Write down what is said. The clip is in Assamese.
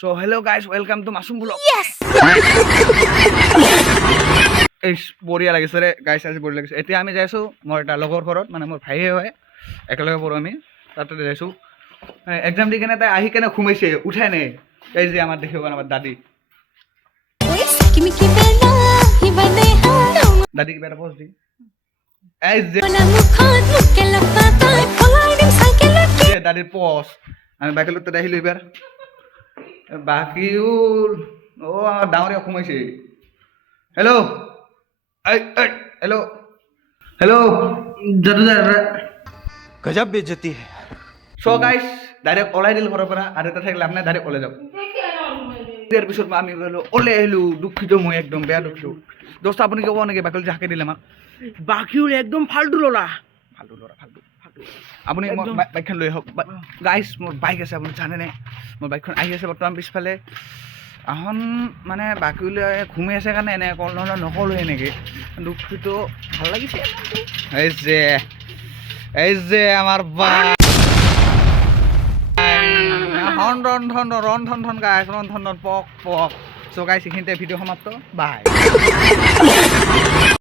So hello guys, welcome to Masum Vlog. Yes. এই বঢ়িয়া লাগিছে ৰে গাইছ, আজি বঢ়িয়া লাগিছে। এতিয়া আমি যাইছোঁ মোৰ এটা লগৰ ঘৰত, মানে মোৰ ভাইয়ে হয়, একেলগে পঢ়োঁ আমি, তাতে যাইছোঁ। এক্সাম দি কেনে তাই আহি কেনে ঘুমাইছে, উঠাই নাই। এই যে আমাৰ দেখিব আমাৰ দাদী, দাদী কিবা এটা পষ্ট দি, এই যে দাদীৰ পষ্ট। আমি বাইকেলত তাতে আহিলোঁ এইবাৰ। বাকীও আমাৰ ডাঙৰীয়া ঘুমাইছে। হেল্ল' হেল্ল' হেল্ল' गजब बेइज्जती है। চ' গাইছ ডাইৰেক্ট ওলাই দিলোঁ ঘৰৰ পৰা, আৰু এটা থাকিলে আপোনাৰ ডাইৰেক্ট ওলাই যাওক। ইয়াৰ পিছত আমি ওলাই আহিলোঁ, দুখিত মই একদম বেয়া দুখিত। দোস্ত আপুনি ক'ব নেকি বাকলি যে হাঁকি দিলে আমাক? বাকিউল একদম ফাল্টু ল'ৰা। ফাল্টু ল'ৰা, ফাল্টু ফাল্টু। আপুনি মোৰ বাইকখন লৈ আহক। গাইছ মোৰ বাইক আছে, আপুনি জানেনে? মোৰ বাইকখন আহি আছে বৰ্তমান পিছফালে। এখন মানে বাকীলে ঘুমি আছে কাৰণে এনে কল নহ'লে নকলোঁ এনেকৈ। দুখটো ভাল লাগিছে। এই যে আমাৰ বা ৰন্ধন গাইছ, ৰন্ধন পক পক। চ' গাইছ এইখিনিতে ভিডিঅ' সমাপ্ত। বাই।